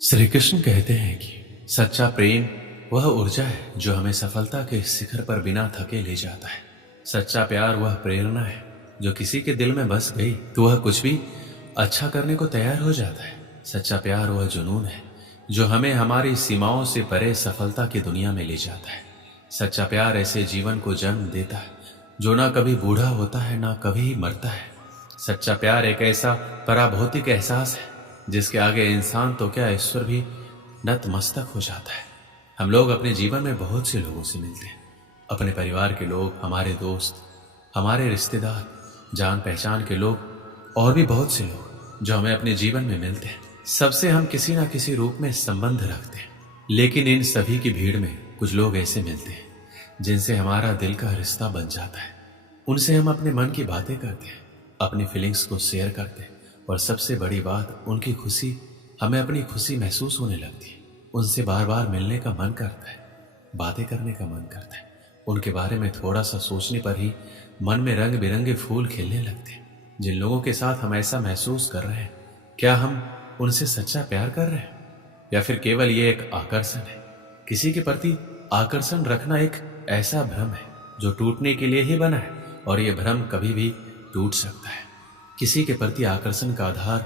श्री कृष्ण कहते हैं कि सच्चा प्रेम वह ऊर्जा है जो हमें सफलता के शिखर पर बिना थके ले जाता है। सच्चा प्यार वह प्रेरणा है जो किसी के दिल में बस गई तो वह कुछ भी अच्छा करने को तैयार हो जाता है। सच्चा प्यार वह जुनून है जो हमें हमारी सीमाओं से परे सफलता की दुनिया में ले जाता है। सच्चा प्यार ऐसे जीवन को जन्म देता है जो ना कभी बूढ़ा होता है ना कभी मरता है। सच्चा प्यार एक ऐसा पराभौतिक एहसास है जिसके आगे इंसान तो क्या ईश्वर भी नतमस्तक हो जाता है। हम लोग अपने जीवन में बहुत से लोगों से मिलते हैं, अपने परिवार के लोग, हमारे दोस्त, हमारे रिश्तेदार, जान पहचान के लोग और भी बहुत से लोग जो हमें अपने जीवन में मिलते हैं। सबसे हम किसी ना किसी रूप में संबंध रखते हैं, लेकिन इन सभी की भीड़ में कुछ लोग ऐसे मिलते हैं जिनसे हमारा दिल का रिश्ता बन जाता है। उनसे हम अपने मन की बातें करते हैं, अपनी फीलिंग्स को शेयर करते हैं और सबसे बड़ी बात, उनकी खुशी हमें अपनी खुशी महसूस होने लगती है। उनसे बार बार मिलने का मन करता है, बातें करने का मन करता है। उनके बारे में थोड़ा सा सोचने पर ही मन में रंग बिरंगे फूल खिलने लगते हैं। जिन लोगों के साथ हम ऐसा महसूस कर रहे हैं, क्या हम उनसे सच्चा प्यार कर रहे हैं या फिर केवल ये एक आकर्षण है? किसी के प्रति आकर्षण रखना एक ऐसा भ्रम है जो टूटने के लिए ही बना है और ये भ्रम कभी भी टूट सकता है। किसी के प्रति आकर्षण का आधार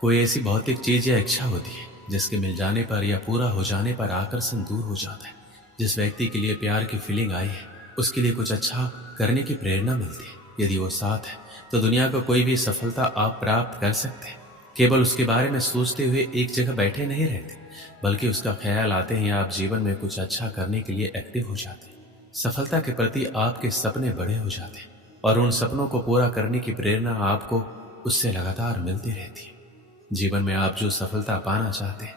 कोई ऐसी भौतिक चीज या इच्छा होती है जिसके मिल जाने पर या पूरा हो जाने पर आकर्षण दूर हो जाता है। जिस व्यक्ति के लिए प्यार की फीलिंग आई है, उसके लिए कुछ अच्छा करने की प्रेरणा मिलती है। यदि वो साथ है तो दुनिया को कोई भी सफलता आप प्राप्त कर सकते हैं। केवल उसके बारे में सोचते हुए एक जगह बैठे नहीं रहते, बल्कि उसका ख्याल आते ही आप जीवन में कुछ अच्छा करने के लिए एक्टिव हो जाते हैं। सफलता के प्रति आपके सपने बड़े हो जाते हैं और उन सपनों को पूरा करने की प्रेरणा आपको उससे लगातार मिलती रहती है। जीवन में आप जो सफलता पाना चाहते हैं,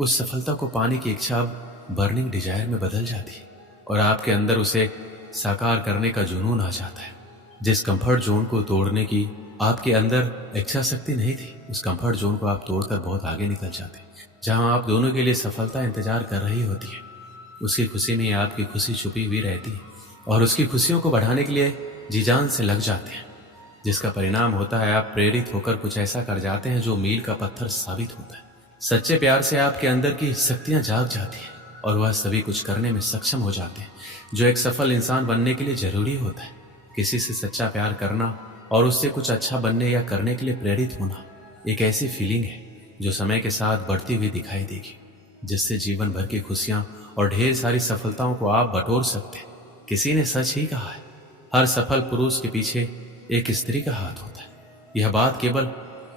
उस सफलता को पाने की इच्छा अब बर्निंग डिजायर में बदल जाती है और आपके अंदर उसे साकार करने का जुनून आ जाता है। जिस कंफर्ट जोन को तोड़ने की आपके अंदर इच्छा शक्ति नहीं थी, उस कंफर्ट जोन को आप तोड़कर बहुत आगे निकल जाते हैं। जहां आप दोनों के लिए सफलता इंतजार कर रही होती है, उसकी खुशी में आपकी खुशी छुपी हुई रहती है और उसकी खुशियों को बढ़ाने के लिए जी जान से लग जाते हैं, जिसका परिणाम होता है आप प्रेरित होकर कुछ ऐसा कर जाते हैं जो मील का पत्थर साबित होता है। सच्चे प्यार से आपके अंदर की शक्तियां जाग जाती हैं और वह सभी कुछ करने में सक्षम हो जाते हैं जो एक सफल इंसान बनने के लिए जरूरी होता है। किसी से सच्चा प्यार करना और उससे कुछ अच्छा बनने या करने के लिए प्रेरित होना एक ऐसी फीलिंग है जो समय के साथ बढ़ती हुई दिखाई देगी, जिससे जीवन भर की खुशियां और ढेर सारी सफलताओं को आप बटोर सकते हैं। किसी ने सच ही कहा है, हर सफल पुरुष के पीछे एक स्त्री का हाथ होता है। यह बात केवल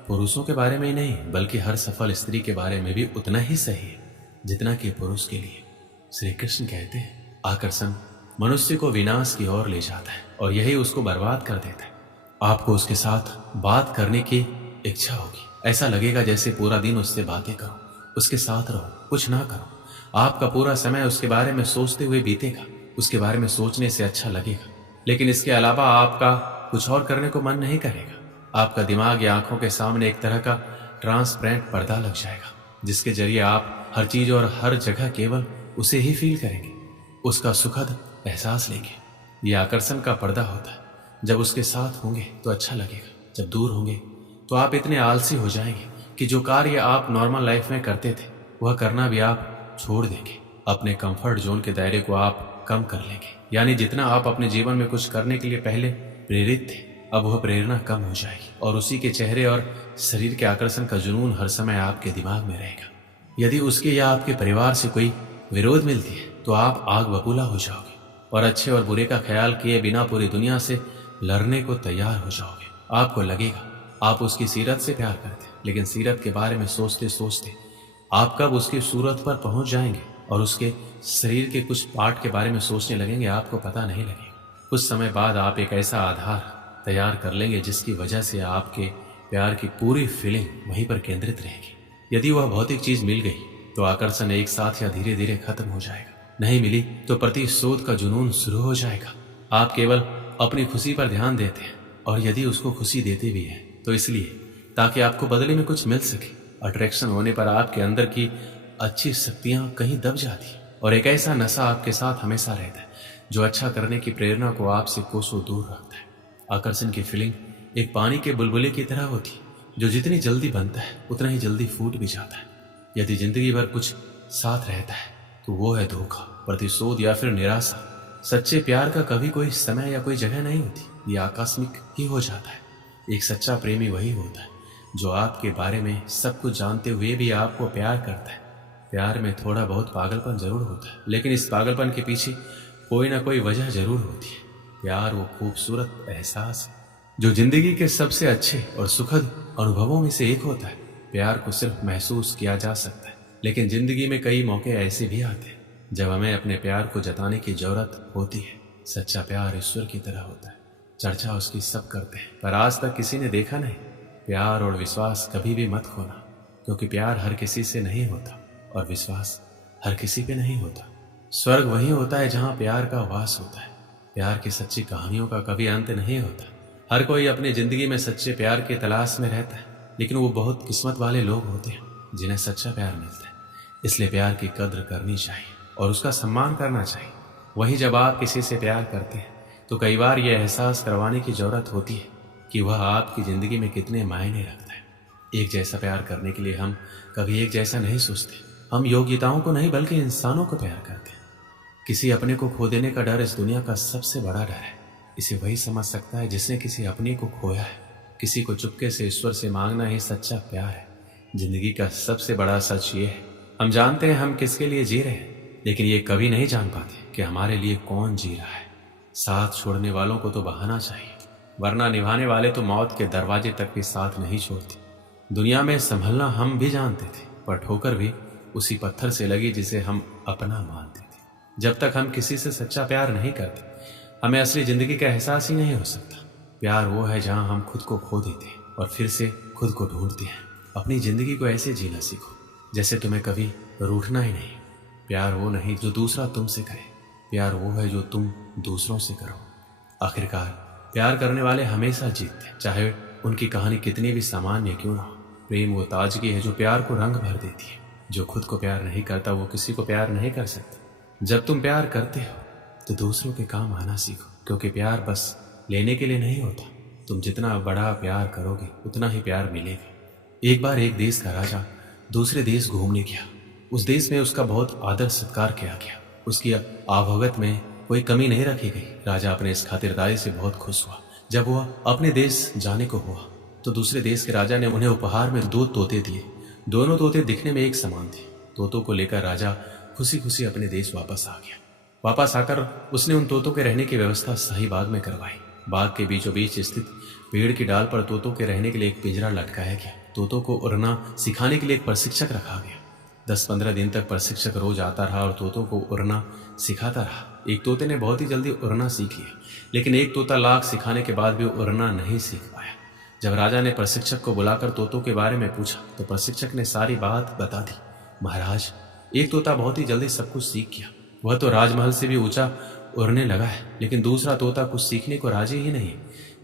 पुरुषों के बारे में ही नहीं, बल्कि हर सफल स्त्री के बारे में भी उतना ही सही है जितना कि पुरुष के लिए। श्री कृष्ण कहते हैं, आकर्षण मनुष्य को विनाश की ओर ले जाता है और यही उसको बर्बाद कर देता है। आपको उसके साथ बात करने की इच्छा होगी, ऐसा लगेगा जैसे पूरा दिन उससे बातें करो, उसके साथ रहो, कुछ ना करो। आपका पूरा समय उसके बारे में सोचते हुए बीतेगा, उसके बारे में सोचने से अच्छा लगेगा, लेकिन इसके अलावा आपका कुछ और करने को मन नहीं करेगा। आपका दिमाग या आंखों के सामने एक तरह का ट्रांसपेरेंट पर्दा लग जाएगा, जिसके जरिए आप हर चीज और हर जगह केवल उसे ही फील करेंगे, उसका सुखद एहसास लेंगे। यह आकर्षण का पर्दा होता है। जब उसके साथ होंगे तो अच्छा लगेगा, जब दूर होंगे तो आप इतने आलसी हो जाएंगे कि जो कार्य आप नॉर्मल लाइफ में करते थे वह करना भी आप छोड़ देंगे। अपने कंफर्ट जोन के दायरे को आप कम कर लेंगे, यानी जितना आप अपने जीवन में कुछ करने के लिए पहले प्रेरित थे, अब वह प्रेरणा कम हो जाएगी और उसी के चेहरे और शरीर के आकर्षण का जुनून हर समय आपके दिमाग में रहेगा। यदि उसके या आपके परिवार से कोई विरोध मिलती है तो आप आग बबूला हो जाओगे और अच्छे और बुरे का ख्याल किए बिना पूरी दुनिया से लड़ने को तैयार हो जाओगे। आपको लगेगा आप उसकी सीरत से प्यार करते हैं, लेकिन सीरत के बारे में सोचते सोचते आप कब उसकी सूरत पर पहुंच जाएंगे और उसके शरीर के कुछ पार्ट के बारे में सोचने लगेंगे, आपको पता नहीं लगेगा। कुछ समय बाद आप एक ऐसा आधार तैयार कर लेंगे जिसकी वजह से आपके प्यार की पूरी फीलिंग वहीं पर केंद्रित रहेगी। यदि वह भौतिक चीज मिल गई तो आकर्षण एक साथ या धीरे धीरे खत्म हो जाएगा, नहीं मिली तो प्रतिशोध का जुनून शुरू हो जाएगा। आप केवल अपनी खुशी पर ध्यान देते हैं और यदि उसको खुशी देते भी हैं तो इसलिए ताकि आपको बदले में कुछ मिल सके। अट्रैक्शन होने पर आपके अंदर की अच्छी शक्तियां कहीं दब जाती हैं और एक ऐसा नशा आपके साथ हमेशा रहता है जो अच्छा करने की प्रेरणा को आपसे कोसों दूर रखता है। आकर्षण की फीलिंग एक पानी के बुलबुले की तरह होती है जो जितनी जल्दी बनता है उतना ही जल्दी फूट भी जाता है। यदि जिंदगी भर कुछ साथ रहता है तो वो है धोखा, प्रतिशोध या फिर निराशा। सच्चे प्यार का कभी कोई समय या कोई जगह नहीं होती, ये आकस्मिक ही हो जाता है। एक सच्चा प्रेमी वही होता है जो आपके बारे में सब कुछ जानते हुए भी आपको प्यार करता है। प्यार में थोड़ा बहुत पागलपन जरूर होता है, लेकिन इस पागलपन के पीछे कोई ना कोई वजह जरूर होती है। प्यार वो खूबसूरत एहसास है जो जिंदगी के सबसे अच्छे और सुखद अनुभवों में से एक होता है। प्यार को सिर्फ महसूस किया जा सकता है, लेकिन जिंदगी में कई मौके ऐसे भी आते हैं जब हमें अपने प्यार को जताने की जरूरत होती है। सच्चा प्यार ईश्वर की तरह होता है, चर्चा उसकी सब करते हैं पर आज तक किसी ने देखा नहीं। प्यार और विश्वास कभी भी मत खोना, क्योंकि प्यार हर किसी से नहीं होता और विश्वास हर किसी पे नहीं होता। स्वर्ग वही होता है जहाँ प्यार का वास होता है। प्यार की सच्ची कहानियों का कभी अंत नहीं होता। हर कोई अपनी जिंदगी में सच्चे प्यार की तलाश में रहता है, लेकिन वो बहुत किस्मत वाले लोग होते हैं जिन्हें सच्चा प्यार मिलता है। इसलिए प्यार की कद्र करनी चाहिए और उसका सम्मान करना चाहिए। वहीं जब आप किसी से प्यार करते हैं तो कई बार यह एहसास करवाने की जरूरत होती है कि वह आपकी जिंदगी में कितने मायने रखता है। एक जैसा प्यार करने के लिए हम कभी एक जैसा नहीं सोचते। हम योग्यताओं को नहीं बल्कि इंसानों को प्यार करते हैं। किसी अपने को खो देने का डर इस दुनिया का सबसे बड़ा डर है। इसे वही समझ सकता है जिसने किसी अपने को खोया है। किसी को चुपके से ईश्वर से मांगना ही सच्चा प्यार है। जिंदगी का सबसे बड़ा सच ये है, हम जानते हैं हम किसके लिए जी रहे हैं, लेकिन ये कभी नहीं जान पाते कि हमारे लिए कौन जी रहा है। साथ छोड़ने वालों को तो बहाना चाहिए, वरना निभाने वाले तो मौत के दरवाजे तक भी साथ नहीं छोड़ते। दुनिया में संभलना हम भी जानते थे, पर ठोकर भी उसी पत्थर से लगी जिसे हम अपना मानते थे। जब तक हम किसी से सच्चा प्यार नहीं करते, हमें असली जिंदगी का एहसास ही नहीं हो सकता। प्यार वो है जहां हम खुद को खो देते हैं और फिर से खुद को ढूंढते हैं। अपनी जिंदगी को ऐसे जीना सीखो जैसे तुम्हें कभी रूठना ही नहीं। प्यार वो नहीं जो दूसरा तुमसे करे, प्यार वो है जो तुम दूसरों से करो। आखिरकार प्यार करने वाले हमेशा जीतते हैं, चाहे उनकी कहानी कितनी भी सामान्य क्यों ना हो। प्रेम वो ताजगी है जो प्यार को रंग भर देती है। जो खुद को प्यार नहीं करता वो किसी को प्यार नहीं कर सकता। जब तुम प्यार करते हो तो दूसरों के काम आना सीखो, क्योंकि प्यार बस लेने के लिए नहीं होता। तुम जितना बड़ा प्यार करोगे उतना ही प्यार मिलेगा। एक बार एक देश का राजा दूसरे देश घूमने गया। उस देश में उसका बहुत आदर सत्कार किया गया। उसकी आवभगत में कोई कमी नहीं रखी गई। राजा अपने इस खातिरदारी से बहुत खुश हुआ। जब वह अपने देश जाने को हुआ तो दूसरे देश के राजा ने उन्हें उपहार में 2 तोते दिए। दोनों तोते दिखने में एक समान थे। तोतों को लेकर राजा खुशी खुशी अपने देश वापस आ गया। वापस आकर उसने उन तोतों के रहने की व्यवस्था शाही बाग में करवाई। बाग के बीचों बीच स्थित पेड़ की डाल पर तोतों के रहने के लिए एक पिंजरा लटकाया गया। तोतों को उड़ना सिखाने के लिए एक प्रशिक्षक रखा गया। 10-15 दिन तक प्रशिक्षक रोज आता रहा और तोतों को उड़ना सिखाता रहा। एक तोते ने बहुत ही जल्दी उड़ना सीख लिया, लेकिन एक तोता लाख सिखाने के बाद भी उड़ना नहीं सीख पाया। जब राजा ने प्रशिक्षक को बुलाकर तोतों के बारे में पूछा तो प्रशिक्षक ने सारी बात बता दी। महाराज, एक तोता बहुत ही जल्दी सब कुछ सीख गया। वह तो राजमहल से भी ऊंचा उड़ने लगा है, लेकिन दूसरा तोता कुछ सीखने को राजी ही नहीं।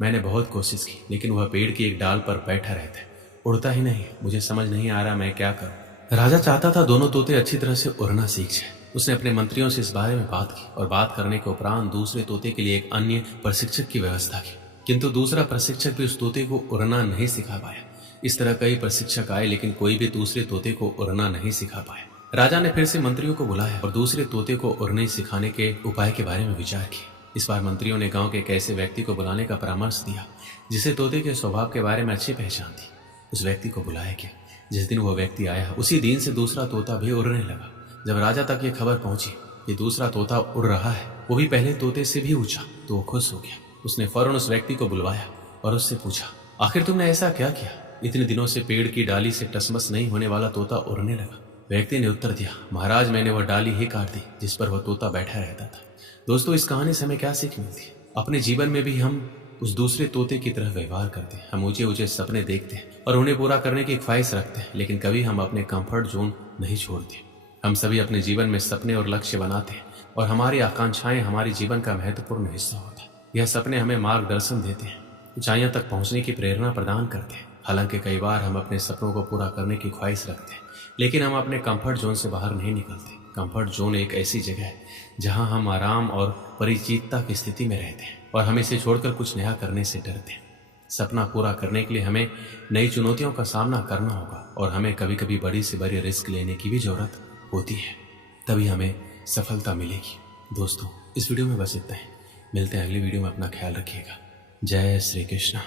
मैंने बहुत कोशिश की, लेकिन वह पेड़ की एक डाल पर बैठा रहता है, उड़ता ही नहीं। मुझे समझ नहीं आ रहा मैं क्या करूं। राजा चाहता था दोनों तोते अच्छी तरह से उड़ना सीख जाए। उसने अपने मंत्रियों से इस बारे में बात की और बात करने के उपरांत दूसरे तोते के लिए एक अन्य प्रशिक्षक की व्यवस्था की, किंतु दूसरा प्रशिक्षक भी उस तोते को उड़ना नहीं सिखा पाया। इस तरह कई प्रशिक्षक आए, लेकिन कोई भी दूसरे तोते को उड़ना नहीं सिखा पाया। राजा ने फिर से मंत्रियों को बुलाया और दूसरे तोते को उड़ने सिखाने के उपाय के बारे में विचार किया। इस बार मंत्रियों ने गांव के एक ऐसे व्यक्ति को बुलाने का परामर्श दिया जिसे तोते के स्वभाव के बारे में अच्छी पहचान थी। उस व्यक्ति को बुलाया गया। जिस दिन वह व्यक्ति आया उसी दिन से दूसरा तोता भी उड़ने लगा। जब राजा तक ये खबर पहुंची कि दूसरा तोता उड़ रहा है, वो भी पहले तोते से भी ऊंचा, तो वो खुश हो गया। उसने फौरन उस व्यक्ति को बुलवाया और उससे पूछा, आखिर तुमने ऐसा क्या किया? इतने दिनों से पेड़ की डाली से टसमस नहीं होने वाला तोता उड़ने लगा। व्यक्ति ने उत्तर दिया, महाराज, मैंने वह डाली ही काट दी जिस पर वह तोता बैठा रहता था। दोस्तों, इस कहानी से हमें क्या सीख मिलती है? अपने जीवन में भी हम उस दूसरे तोते की तरह व्यवहार करते हैं। हम ऊंचे ऊंचे सपने देखते हैं और उन्हें पूरा करने की ख्वाहिश रखते हैं, लेकिन कभी हम अपने कंफर्ट जोन नहीं छोड़ते। हम सभी अपने जीवन में सपने और लक्ष्य बनाते हैं और हमारी आकांक्षाएं हमारे जीवन का महत्वपूर्ण हिस्सा होता है। यह सपने हमें मार्गदर्शन देते हैं, ऊंचाइयों तक पहुंचने की प्रेरणा प्रदान करते हैं। हालांकि कई बार हम अपने सपनों को पूरा करने की ख्वाहिश रखते हैं, लेकिन हम अपने कंफर्ट जोन से बाहर नहीं निकलते। कंफर्ट जोन एक ऐसी जगह है जहां हम आराम और परिचितता की स्थिति में रहते हैं और हम इसे छोड़कर कुछ नया करने से डरते हैं। सपना पूरा करने के लिए हमें नई चुनौतियों का सामना करना होगा और हमें कभी कभी बड़ी से बड़ी रिस्क लेने की भी जरूरत होती है, तभी हमें सफलता मिलेगी। दोस्तों, इस वीडियो में बस इतना ही। मिलते हैं अगली वीडियो में। अपना ख्याल रखिएगा। जय श्री कृष्ण।